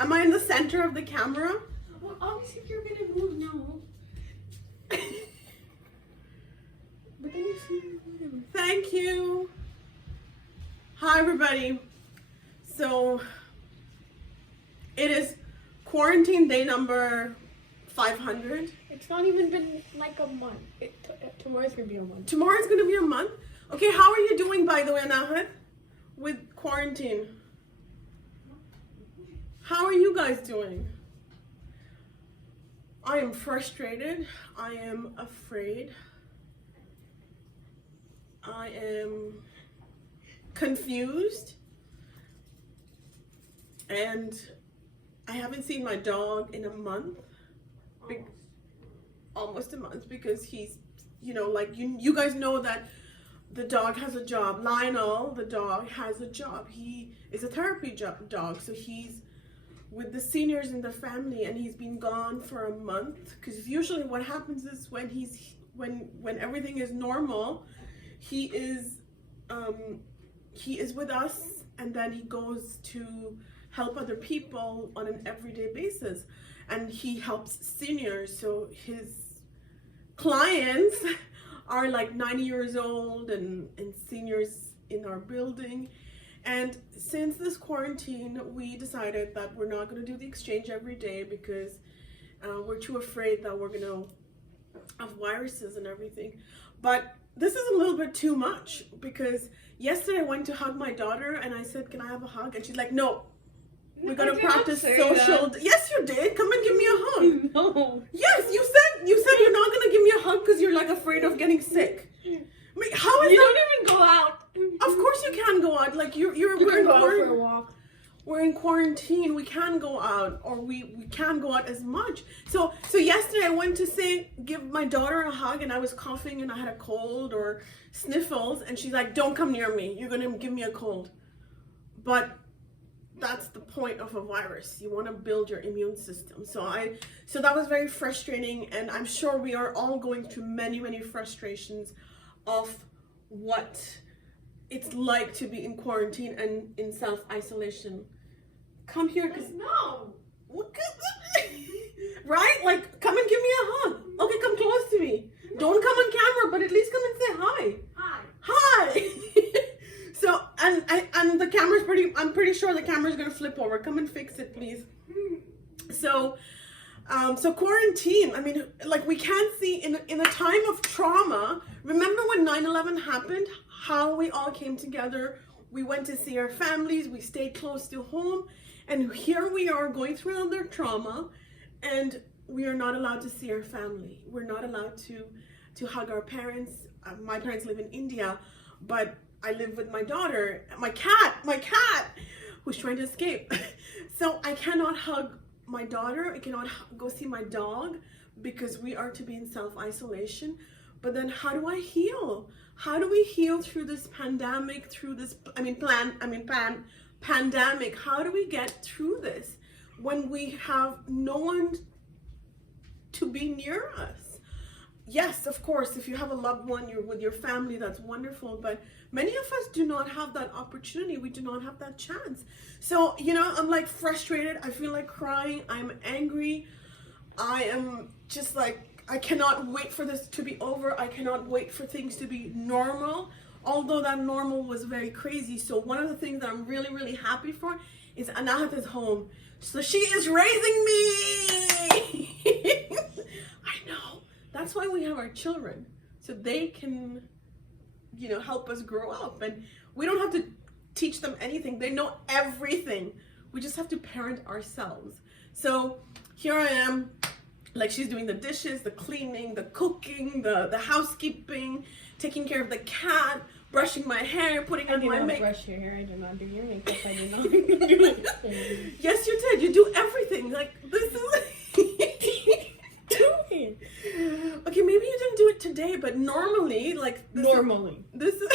Am I in the center of the camera? Well, obviously you're gonna move now. But then you see whatever. Thank you. Hi, everybody. So, it is quarantine day number 500. It's not even been like a month. Tomorrow's gonna be a month. Tomorrow's going to be a month. Okay, how are you doing, by the way, Anahat, with quarantine? How are you guys doing? I am frustrated. I am afraid. I am confused. And I haven't seen my dog in a month. Almost a month, because he's, like you guys know that the dog has a job. Lionel, the dog, has a job. He is a therapy dog, so he's with the seniors in the family, and he's been gone for a month. Because usually what happens is when everything is normal, he is with us, and then he goes to help other people on an everyday basis, and he helps seniors. So his clients are like 90 years old and seniors in our building. And since this quarantine, we decided that we're not going to do the exchange every day, because we're too afraid that we're going to have viruses and everything. But this is a little bit too much, because yesterday I went to hug my daughter and I said, "Can I have a hug?" And she's like, "No, we're going to practice social." Yes, you did. Come and give me a hug. No. Yes, you said you're not going to give me a hug because you're like afraid of getting sick. I mean, how is You that? don't even go out. Of course you can go out. Like You can go out for a walk. We're in quarantine. We can go out, or we can't go out as much. So yesterday I went to give my daughter a hug, and I was coughing and I had a cold or sniffles, and she's like, "Don't come near me. You're gonna give me a cold." But that's the point of a virus. You want to build your immune system. So that was very frustrating, and I'm sure we are all going through many frustrations of what it's like to be in quarantine and in self-isolation. Come here, cause No. right? Like, come and give me a hug. Okay, come close to me. Don't come on camera, but at least come and say hi. Hi. So, and the camera's I'm pretty sure the camera's gonna flip over. Come and fix it, please. So quarantine, I mean, like, we can't see in a time of trauma. Remember when 9/11 happened, how we all came together, we went to see our families, we stayed close to home, and here we are going through another trauma, and we are not allowed to see our family. We're not allowed to hug our parents. My parents live in India, but I live with my daughter, my cat, who's trying to escape. So I cannot hug my daughter, I cannot go see my dog, because we are to be in self-isolation. But then how do I heal? How do we heal through this pandemic, pandemic? How do we get through this when we have no one to be near us? Yes, of course, if you have a loved one, you're with your family, that's wonderful. But many of us do not have that opportunity. We do not have that chance. So, I'm like frustrated. I feel like crying. I'm angry. I am just like, I cannot wait for this to be over. I cannot wait for things to be normal, although that normal was very crazy. So one of the things that I'm really happy for is Anahat is home. So she is raising me. I know. That's why we have our children, so they can, help us grow up. And we don't have to teach them anything. They know everything. We just have to parent ourselves. So here I am. Like, she's doing the dishes, the cleaning, the cooking, the housekeeping, taking care of the cat, brushing my hair, putting on my makeup. Brush your hair. I did not do your makeup. I did not do it. Yes, you did. You do everything. Like, this is... Okay, maybe you didn't do it today, but normally, like... This is...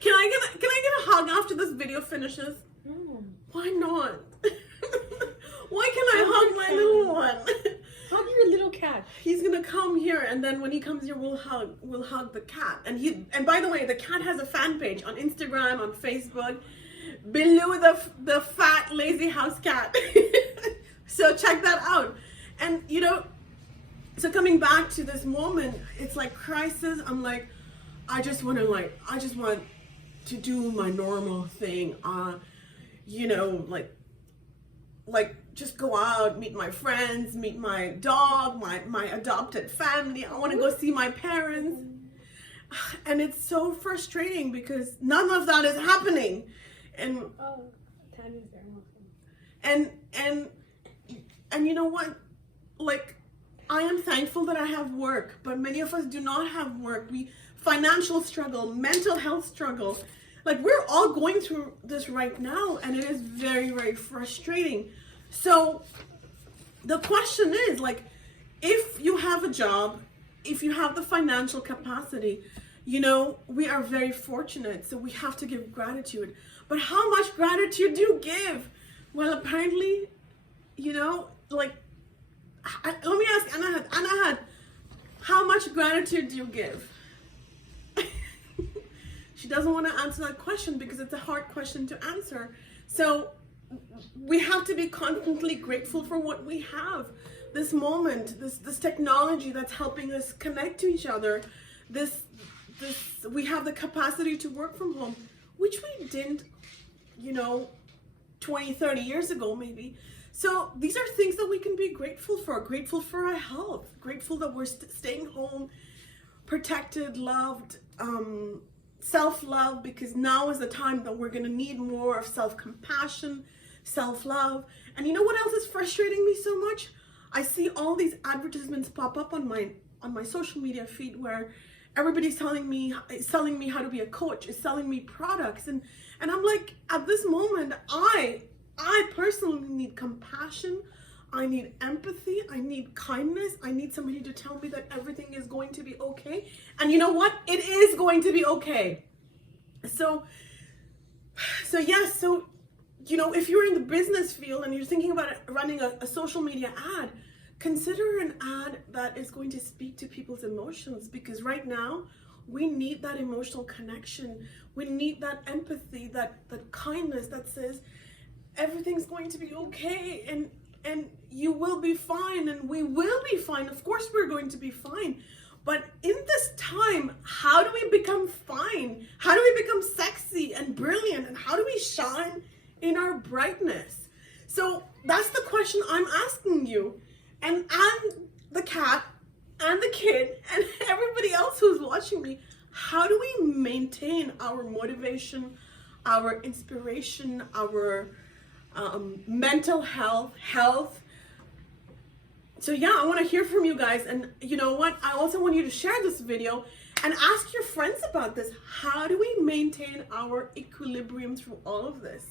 Can I get a hug after this video finishes? No. Why not? Why can I hug my little one? Hug your little cat. He's gonna come here, and then when he comes here, we'll hug the cat. And by the way, the cat has a fan page on Instagram, on Facebook. Below the fat, lazy house cat. So check that out. And you know, so coming back to this moment, it's like crisis. I'm like, I just want to do my normal thing. You know, like just go out, meet my friends, meet my dog, my adopted family. I want to go see my parents. And it's so frustrating because none of that is happening. And time is very awesome. and you know what? Like, I am thankful that I have work, but many of us do not have work. We financial struggle, mental health struggle. Like, we're all going through this right now, and it is very, very frustrating. So the question is, like, if you have a job, if you have the financial capacity, you know, we are very fortunate, so we have to give gratitude. But how much gratitude do you give? Well, apparently, you know, like, let me ask Anahat, how much gratitude do you give? She doesn't want to answer that question because it's a hard question to answer. So we have to be constantly grateful for what we have. This moment, this technology that's helping us connect to each other. We have the capacity to work from home, which we didn't, you know, 20, 30 years ago maybe. So these are things that we can be grateful for our health, grateful that we're staying home, protected, loved, self-love, because now is the time that we're going to need more of self-compassion, self-love. And you know what else is frustrating me so much? I see all these advertisements pop up on my social media feed where everybody's selling me how to be a coach, is selling me products, and I'm like, at this moment, I personally need compassion, I need empathy, I need kindness, I need somebody to tell me that everything is going to be okay. And you know what? It is going to be okay. So yes, so you know, if you're in the business field and you're thinking about running a social media ad, consider an ad that is going to speak to people's emotions, because right now we need that emotional connection. We need that empathy, that kindness that says everything's going to be okay, and you will be fine, and we will be fine. Of course we're going to be fine. But in this time, how do we become fine? How do we become sexy and brilliant? And how do we shine in our brightness? So that's the question I'm asking you. And the cat and the kid and everybody else who's watching me, how do we maintain our motivation, our inspiration, our mental health? So yeah, I want to hear from you guys. And you know what? I also want you to share this video and ask your friends about this. How do we maintain our equilibrium through all of this?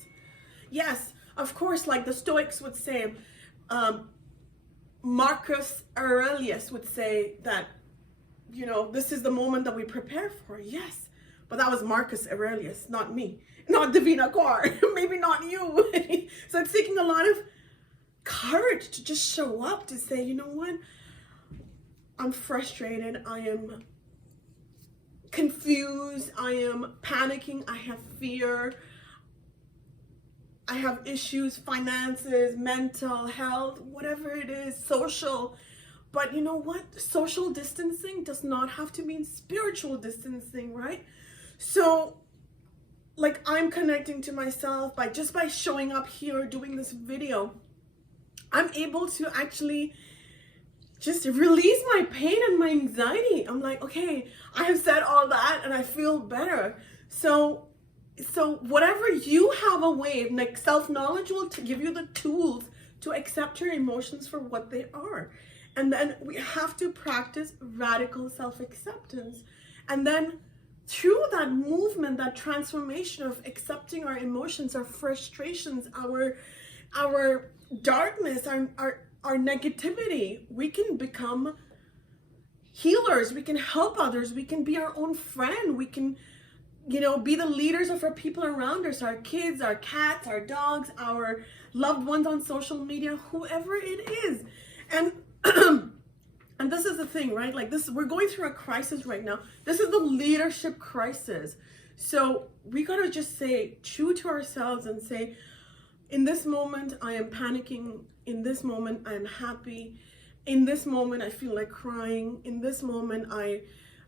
Yes, of course, like the Stoics would say, Marcus Aurelius would say that, you know, this is the moment that we prepare for. Yes, but that was Marcus Aurelius, not me, not Devina Kaur, maybe not you. So it's taking a lot of courage to just show up, to say, you know what, I'm frustrated, I am confused, I am panicking, I have fear, I have issues, finances, mental health, whatever it is, social. But you know what? Social distancing does not have to mean spiritual distancing, right? So, like, I'm connecting to myself by showing up here, doing this video. I'm able to actually just release my pain and my anxiety. I'm like, okay, I have said all that and I feel better. So whatever you have a way, like self-knowledge will give you the tools to accept your emotions for what they are. And then we have to practice radical self-acceptance. And then through that movement, that transformation of accepting our emotions, our frustrations, our darkness, our negativity, we can become healers, we can help others, we can be our own friend, we can, you know, be the leaders of our people around us, our kids, our cats, our dogs, our loved ones on social media, whoever it is. And and this is the thing, right? Like this, we're going through a crisis right now. This is the leadership crisis. So we gotta just say, true to ourselves and say, in this moment, I am panicking. In this moment, I'm happy. In this moment, I feel like crying. In this moment, I,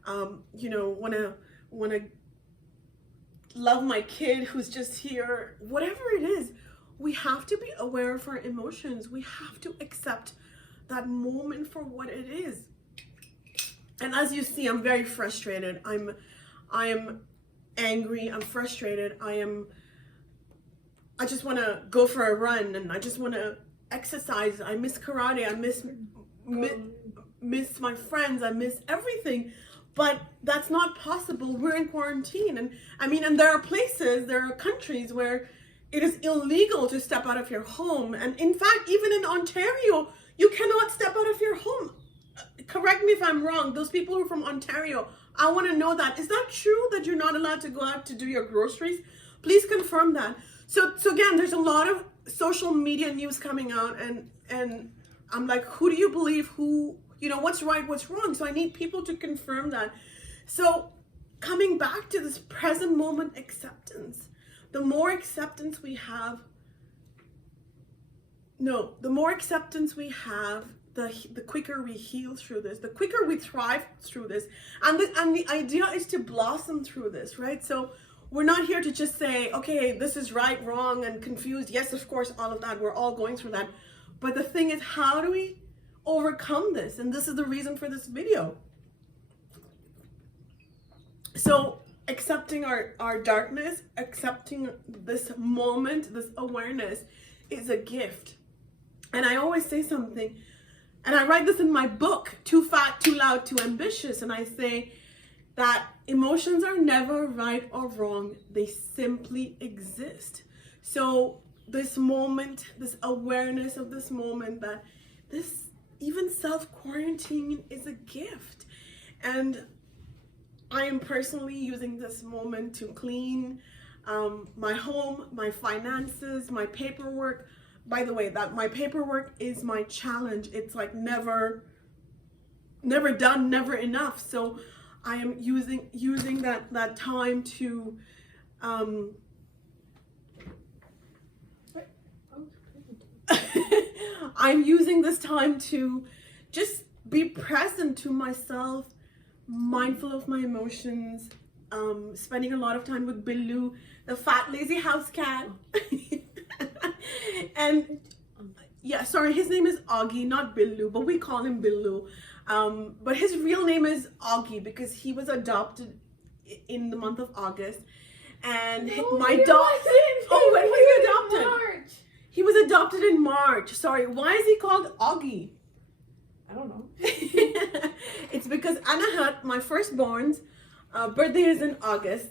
wanna love my kid who's just here. Whatever it is, we have to be aware of our emotions. We have to accept that moment for what it is. And as you see, I'm very frustrated. I am angry. I'm frustrated. I just want to go for a run, and I just want to exercise. I miss karate. I miss my friends. I miss everything. But that's not possible. We're in quarantine. And there are places, there are countries where it is illegal to step out of your home. And in fact, even in Ontario, you cannot step out of your home. Correct me if I'm wrong. Those people who are from Ontario, I want to know that. Is that true that you're not allowed to go out to do your groceries? Please confirm that. So again, there's a lot of social media news coming out, and I'm like, who do you believe? Who, what's right, what's wrong? So I need people to confirm that. So coming back to this present moment acceptance, the more acceptance we have, the quicker we heal through this, the quicker we thrive through this. And the idea is to blossom through this, right? So we're not here to just say, okay, this is right, wrong, and confused. Yes, of course, all of that. We're all going through that. But the thing is, how do we overcome this? And this is the reason for this video. So accepting our darkness, accepting this moment, this awareness is a gift. And I always say something, and I write this in my book, Too Fat, Too Loud, Too Ambitious. And I say that emotions are never right or wrong. They simply exist. So this moment, this awareness of this moment, that this even self-quarantine is a gift. And I am personally using this moment to clean my home, my finances, my paperwork. By the way, that my paperwork is my challenge. It's like never done, never enough. So I am using that time to I'm using this time to just be present to myself, mindful of my emotions, spending a lot of time with Billu, the fat lazy house cat. And yeah, sorry, his name is Augie, not Billu, but we call him Billu. But his real name is Augie because he was adopted in the month of August. And my dog. Oh, when was he adopted? March. He was adopted in March. Sorry, why is he called Augie? I don't know. It's because Anahat, my firstborn's birthday is in August.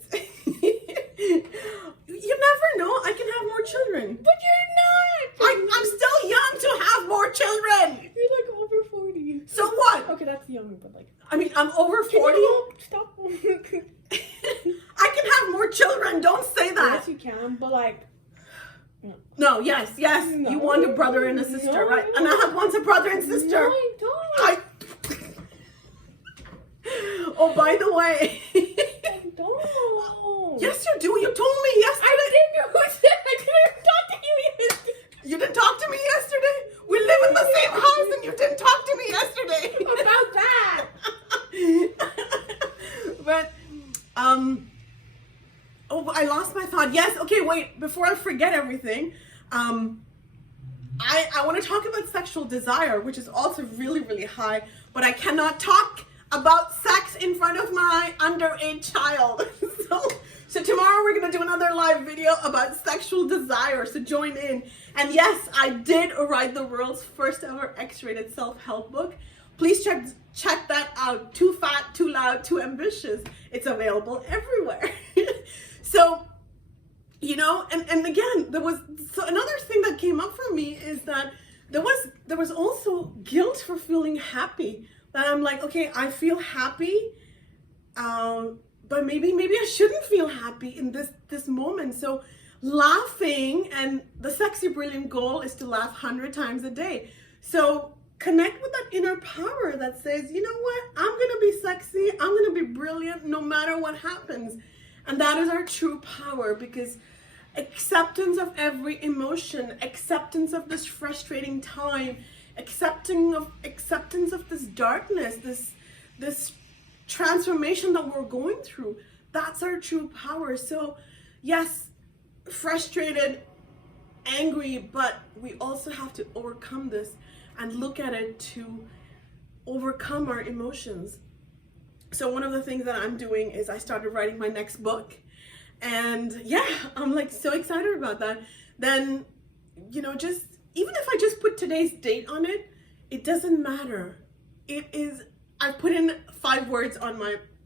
You never know. I can have more children. But you're not. I'm still young to have more children. You're like over 40. So what? Okay, that's young, but like. I'm over 40. Stop. I can have more children. Don't say that. Yes, you can, but like. No, yes. No. You want a brother and a sister, No, right? no. Anahat wants a brother and sister. No, I don't. Oh, by the way. I don't. Yes, you do. You told me yesterday. I didn't know that. I couldn't talk to you yesterday. You didn't talk to me yesterday? We live in the same house and you didn't talk to me yesterday. About that. But, I lost my thought. Yes, okay, wait. Before I forget everything, I want to talk about sexual desire, which is also really, really high, but I cannot talk about sex in front of my underage child. So tomorrow we're going to do another live video about sexual desire, so join in. And yes, I did write the world's first ever X-rated self-help book. Please check that out. Too Fat, Too Loud, Too Ambitious. It's available everywhere. So, and again, another thing that came up for me is that there was also guilt for feeling happy. That I'm like, okay, I feel happy, but maybe I shouldn't feel happy in this moment. So laughing, and the sexy brilliant goal is to laugh 100 times a day. So connect with that inner power that says, you know what, I'm gonna be sexy, I'm gonna be brilliant no matter what happens. And that is our true power, because acceptance of every emotion, acceptance of this frustrating time, acceptance of this darkness, this transformation that we're going through, that's our true power. So yes, frustrated, angry, but we also have to overcome this and look at it to overcome our emotions. So one of the things that I'm doing is I started writing my next book, and yeah, I'm like so excited about that. Then, you know, just even if I just put today's date on it, it doesn't matter. It is, I put in 5 words on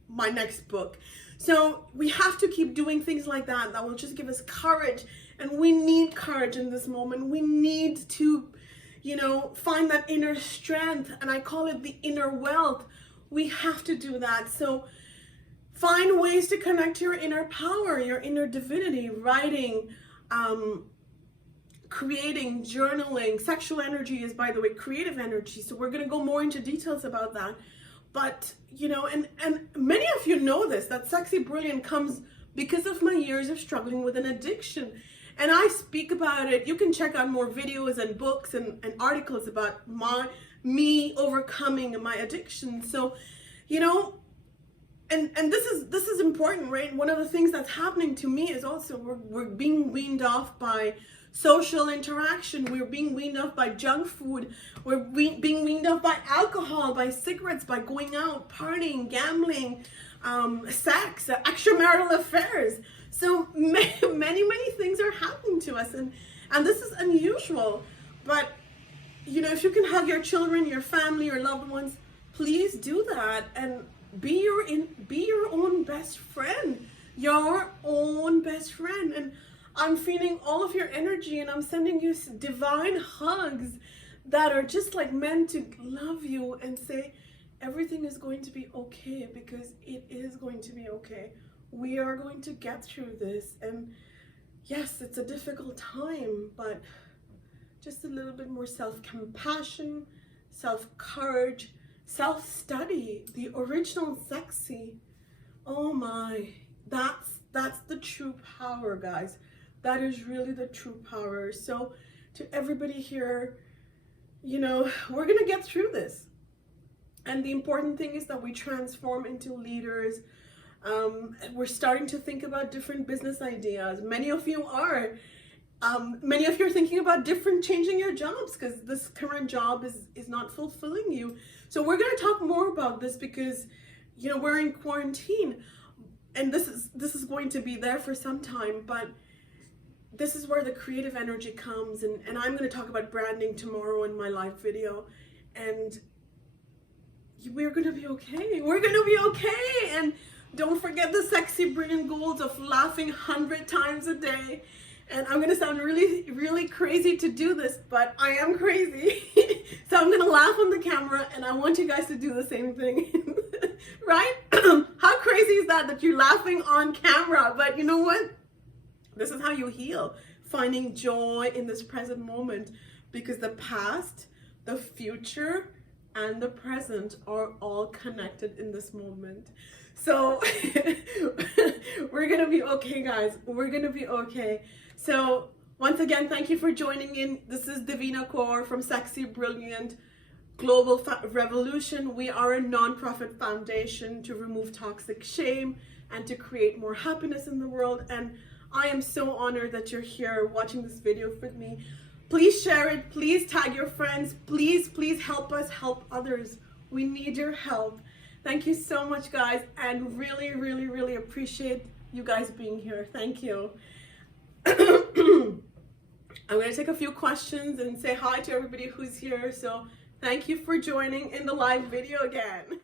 my next book. So we have to keep doing things like that will just give us courage. And we need courage in this moment. We need to, you know, find that inner strength. And I call it the inner wealth. We have to do that. So find ways to connect to your inner power, your inner divinity, writing, creating, journaling. Sexual energy is, by the way, creative energy. So we're going to go more into details about that. But, you know, and many of you know this, that Sexy Brilliant comes because of my years of struggling with an addiction. And I speak about it. You can check out more videos and books and articles about me overcoming my addiction. So, you know, and this is important, right? One of the things that's happening to me is also we're being weaned off by social interaction. We're being weaned off by junk food. We're being weaned off by alcohol, by cigarettes, by going out, partying, gambling, sex, extramarital affairs. So many things are happening to us, and this is unusual. But, you know, if you can hug your children, your family, your loved ones, please do that, and be your own best friend, your own best friend. And I'm feeling all of your energy, and I'm sending you divine hugs that are just like meant to love you and say everything is going to be okay, because it is going to be okay. We are going to get through this. And yes, it's a difficult time, but just a little bit more self-compassion, self-courage, self-study, the original Sexy. Oh my, that's the true power, guys. That is really the true power. So to everybody here, you know, we're gonna get through this. And the important thing is that we transform into leaders. We're starting to think about different business ideas. Many of you are. Many of you are thinking about changing your jobs because this current job is not fulfilling you. So we're going to talk more about this because, you know, we're in quarantine, and this is going to be there for some time, but this is where the creative energy comes, and I'm going to talk about branding tomorrow in my live video, and we're going to be okay. We're going to be okay. And don't forget the Sexy Brilliant goals of laughing 100 times a day. And I'm gonna sound really crazy to do this, but I am crazy. So I'm gonna laugh on the camera, and I want you guys to do the same thing. Right? How crazy is that you're laughing on camera? But you know what? This is how you heal. Finding joy in this present moment, because the past, the future, and the present are all connected in this moment. So we're gonna be okay, guys. We're gonna be okay. So once again, thank you for joining in. This is Devina Kaur from Sexy Brilliant Global Revolution. We are a non-profit foundation to remove toxic shame and to create more happiness in the world. And I am so honored that you're here watching this video with me. Please share it. Please tag your friends. Please help us help others. We need your help. Thank you so much, guys, and really appreciate you guys being here. Thank you. I'm going to take a few questions and say hi to everybody who's here. So thank you for joining in the live video again.